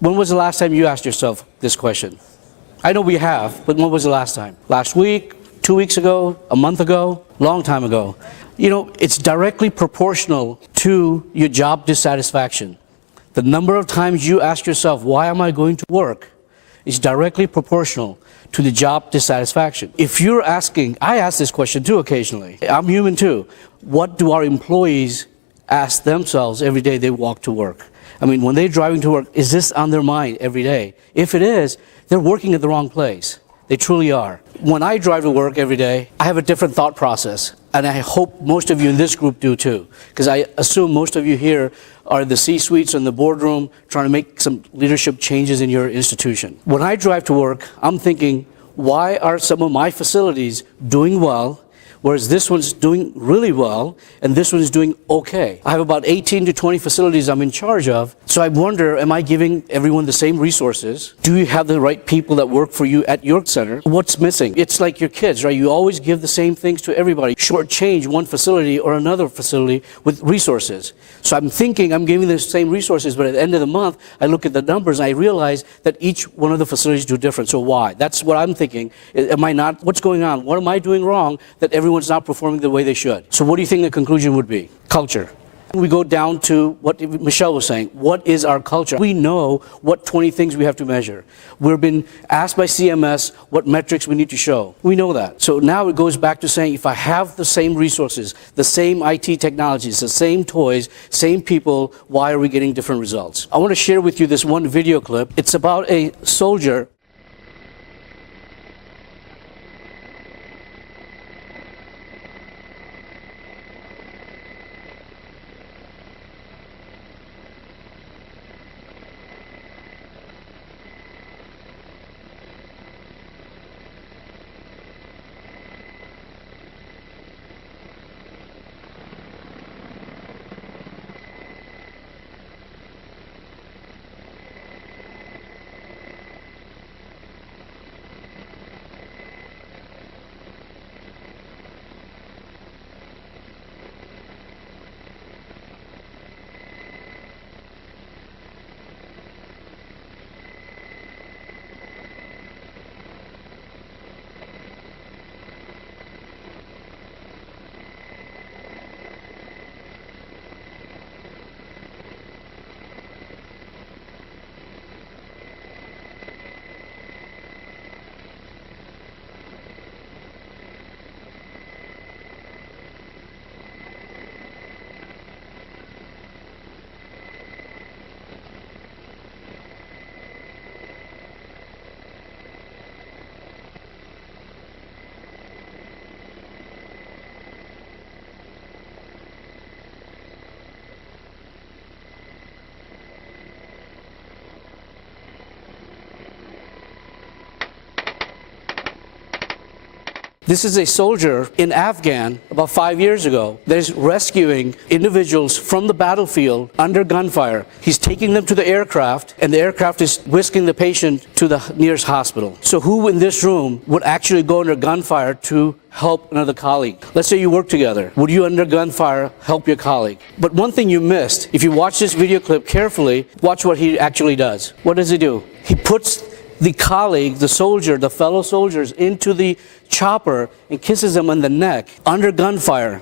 When was the last time you asked yourself this question? I know we have, but when was the last time? Last week, 2 weeks ago, a month ago, long time ago. You know, it's directly proportional to your job dissatisfaction. The number of times you ask yourself, why am I going to work, is directly proportional to the job dissatisfaction. If you're asking, I ask this question too occasionally, I'm human too, what do our employees ask themselves every day they walk to work? I mean, when they're driving to work, is this on their mind every day? If it is, they're working at the wrong place. They truly are. When I drive to work every day, I have a different thought process. And I hope most of you in this group do too. Because I assume most of you here are in the C-suites or in the boardroom trying to make some leadership changes in your institution. When I drive to work, I'm thinking, why are some of my facilities doing well, whereas this one's doing really well, and this one's doing okay? I have about 18 to 20 facilities I'm in charge of, so I wonder, am I giving everyone the same resources? Do you have the right people that work for you at your center? What's missing? It's like your kids, right? You always give the same things to everybody. Shortchange one facility or another facility with resources. So I'm thinking I'm giving the same resources, but at the end of the month, I look at the numbers and I realize that each one of the facilities do different. So why? That's what I'm thinking. Am I not? What's going on? What am I doing wrong that everyone's not performing the way they should? So what do you think the conclusion would be? Culture. We go down to what Michelle was saying. What is our culture? We know what 20 things we have to measure. We've been asked by CMS what metrics we need to show. We know that. So now it goes back to saying, if I have the same resources, the same IT technologies, the same toys, same people, why are we getting different results? I want to share with you this one video clip. It's about a soldier. This is a soldier in Afghan about 5 years ago that is rescuing individuals from the battlefield under gunfire. He's taking them to the aircraft, and the aircraft is whisking the patient to the nearest hospital. So who in this room would actually go under gunfire to help another colleague? Let's say you work together. Would you under gunfire help your colleague? But one thing you missed, if you watch this video clip carefully, watch what he actually does. What does he do? He puts the colleague, the soldier, the fellow soldiers into the chopper and kisses them on the neck under gunfire.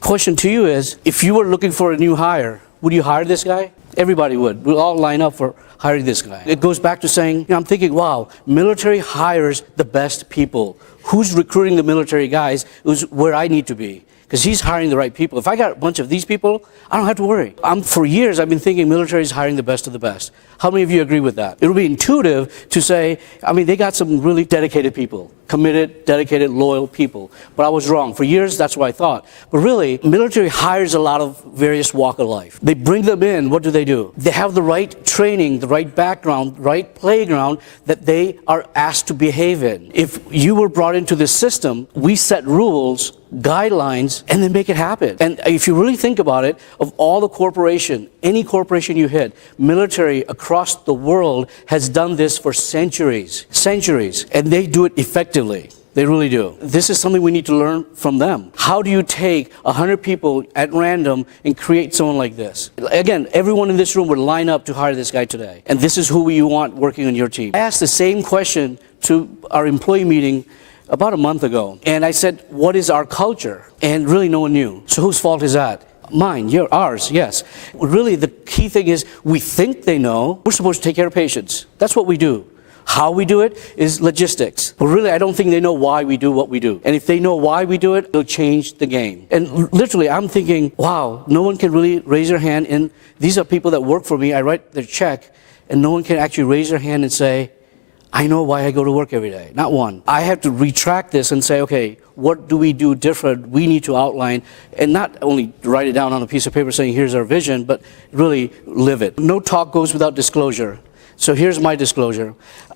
Question to you is, if you were looking for a new hire, would you hire this guy? Everybody would. We'll all line up for hiring this guy. It goes back to saying, you know, I'm thinking, wow, military hires the best people. Who's recruiting the military guys is where I need to be, because he's hiring the right people. If I got a bunch of these people, I don't have to worry. For years, I've been thinking military is hiring the best of the best. How many of you agree with that? It would be intuitive to say, I mean, they got some really dedicated people, committed, dedicated, loyal people. But I was wrong. For years, that's what I thought. But really, military hires a lot of various walk of life. They bring them in. What do? They have the right training, the right background, right playground that they are asked to behave in. If you were brought into this system, we set rules, guidelines, and then make it happen. And if you really think about it, of all the corporation, any corporation you hit, military across the world has done this for centuries, and they do it effectively. They really do. This is something we need to learn from them. How do you take 100 people at random and create someone like this? Again, everyone in this room would line up to hire this guy today. And this is who you want working on your team. I asked the same question to our employee meeting about a month ago. And I said, what is our culture? And really no one knew. So whose fault is that? Mine, ours, yes. Really, the key thing is we think they know. We're supposed to take care of patients. That's what we do. How we do it is logistics. But really, I don't think they know why we do what we do. And if they know why we do it, it'll change the game. And literally, I'm thinking, wow, no one can really raise their hand. And these are people that work for me. I write their check, and no one can actually raise their hand and say, I know why I go to work every day. Not one. I have to retract this and say, okay, what do we do different? We need to outline and not only write it down on a piece of paper saying, here's our vision, but really live it. No talk goes without disclosure. So here's my disclosure.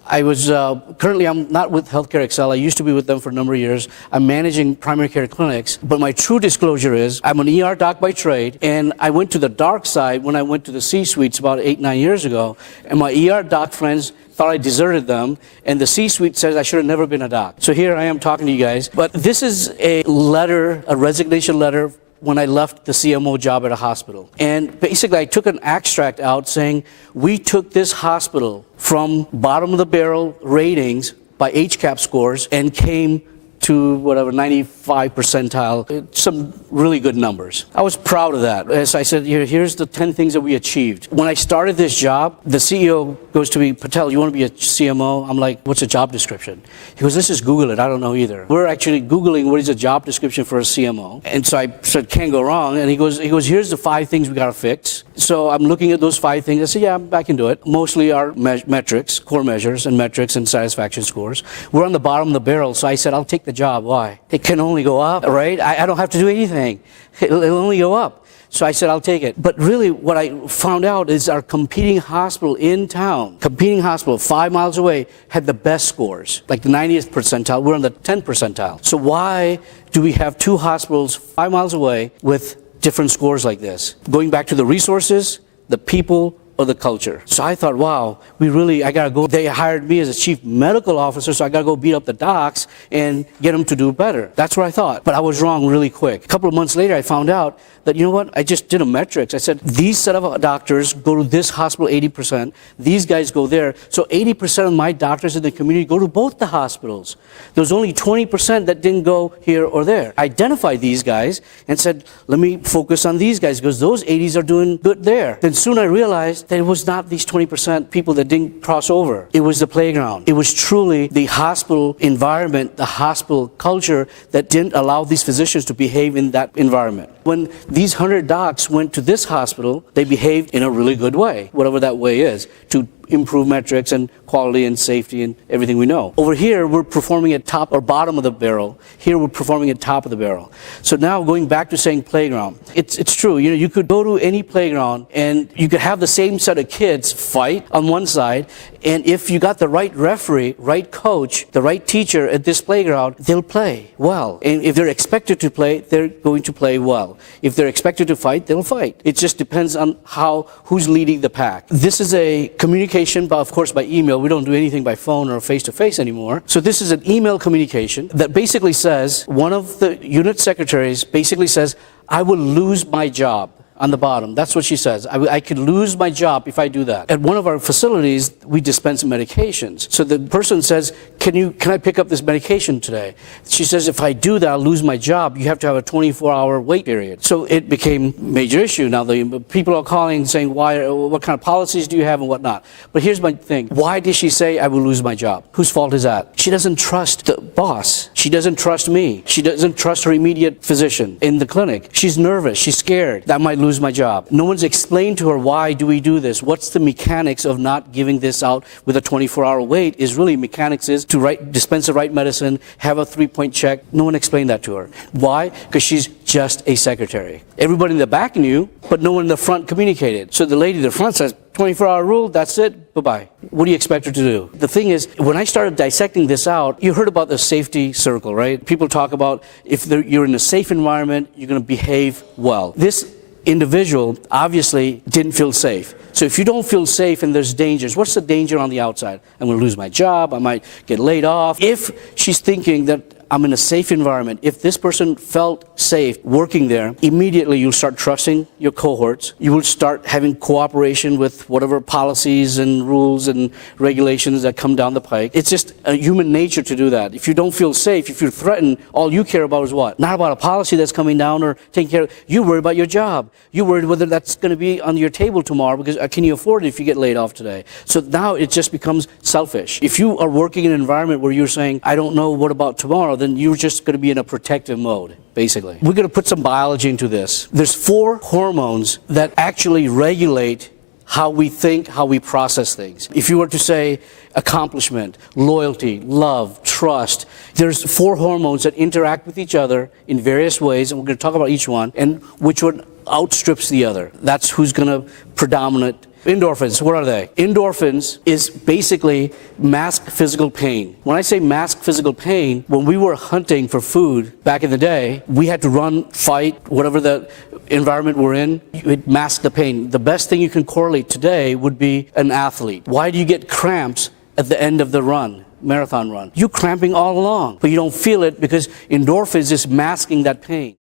Currently I'm not with Healthcare Excel. I used to be with them for a number of years. I'm managing primary care clinics, but my true disclosure is I'm an ER doc by trade, and I went to the dark side when I went to the C-suites about 8-9 years ago, and my ER doc friends thought I deserted them, and the C-suite says I should have never been a doc. So here I am talking to you guys, but this is a letter, a resignation letter when I left the CMO job at a hospital. And basically I took an extract out saying, we took this hospital from bottom of the barrel ratings by HCAP scores and came to whatever, 95 percentile, some really good numbers. I was proud of that. As I said, here's the 10 things that we achieved. When I started this job, the CEO goes to me, Patel, you want to be a CMO? I'm like, what's a job description? He goes, let's just Google it. I don't know either. We're actually Googling what is a job description for a CMO. And so I said, can't go wrong. And he goes, here's the 5 things we got to fix. So I'm looking at those 5 things. I said, yeah, I can do it. Mostly our metrics, core measures and metrics and satisfaction scores. We're on the bottom of the barrel. So I said, I'll take the job. Why? It can only go up, right? I don't have to do anything. It'll only go up. So I said, I'll take it. But really, what I found out is our competing hospital in town, 5 miles away, had the best scores, like the 90th percentile. We're on the 10th percentile. So why do we have 2 hospitals 5 miles away with different scores like this? Going back to the resources, the people, or the culture. So I thought, wow, I gotta go. They hired me as a chief medical officer, so I gotta go beat up the docs and get them to do better. That's what I thought. But I was wrong really quick. A couple of months later, I found out that, you know what, I just did a metrics. I said, these set of doctors go to this hospital 80%, these guys go there. So 80% of my doctors in the community go to both the hospitals. There was only 20% that didn't go here or there. I identified these guys and said, let me focus on these guys because those 80s are doing good there. Then soon I realized that it was not these 20% people that didn't cross over. It was the playground. It was truly the hospital environment, the hospital culture that didn't allow these physicians to behave in that environment. When these 100 docs went to this hospital, they behaved in a really good way, whatever that way is, to improve metrics and quality and safety and everything we know. Over here, we're performing at top or bottom of the barrel. Here, we're performing at top of the barrel. So now going back to saying playground, it's true. You know, you could go to any playground and you could have the same set of kids fight on one side, and if you got the right referee, right coach, the right teacher at this playground, they'll play well. And if they're expected to play, they're going to play well. If they're expected to fight, they'll fight. It just depends on who's leading the pack. This is a communication, of course, by email. We don't do anything by phone or face-to-face anymore. So this is an email communication that basically says, one of the unit secretaries basically says, I will lose my job. On the bottom, that's what she says. I could lose my job if I do that. At one of our facilities, we dispense medications. So the person says, can I pick up this medication today? She says, if I do that, I'll lose my job. You have to have a 24-hour wait period. So it became a major issue. Now the people are calling saying, what kind of policies do you have and whatnot? But here's my thing. Why did she say I will lose my job? Whose fault is that? She doesn't trust the boss. She doesn't trust me. She doesn't trust her immediate physician in the clinic. She's nervous. She's scared. That might lose my job. No one's explained to her, why do we do this? What's the mechanics of not giving this out with a 24-hour wait? Is really mechanics is to dispense the right medicine, have a 3-point check. No one explained that to her. Why? Because she's just a secretary. Everybody in the back knew, but no one in the front communicated. So the lady in the front says, 24-hour rule, that's it, bye-bye. What do you expect her to do? The thing is, when I started dissecting this out, you heard about the safety circle, right? People talk about if you're in a safe environment, you're going to behave well. This individual obviously didn't feel safe. So if you don't feel safe and there's dangers, what's the danger on the outside? I'm going to lose my job, I might get laid off. If she's thinking that I'm in a safe environment. If this person felt safe working there, immediately you'll start trusting your cohorts. You will start having cooperation with whatever policies and rules and regulations that come down the pike. It's just a human nature to do that. If you don't feel safe, if you're threatened, all you care about is what? Not about a policy that's coming down or taking care of. You worry about your job. You worry whether that's going to be on your table tomorrow because can you afford it if you get laid off today? So now it just becomes selfish. If you are working in an environment where you're saying, I don't know what about tomorrow, then you're just going to be in a protective mode, basically. We're going to put some biology into this. There's 4 hormones that actually regulate how we think, how we process things. If you were to say accomplishment, loyalty, love, trust, there's 4 hormones that interact with each other in various ways, and we're going to talk about each one, and which one outstrips the other. That's who's going to predominate. Endorphins, what are they? Endorphins is basically masked physical pain. When I say masked physical pain, when we were hunting for food back in the day, we had to run, fight, whatever the environment we're in, it masked the pain. The best thing you can correlate today would be an athlete. Why do you get cramps at the end of the run? Marathon run. You're cramping all along, but you don't feel it because endorphins is masking that pain.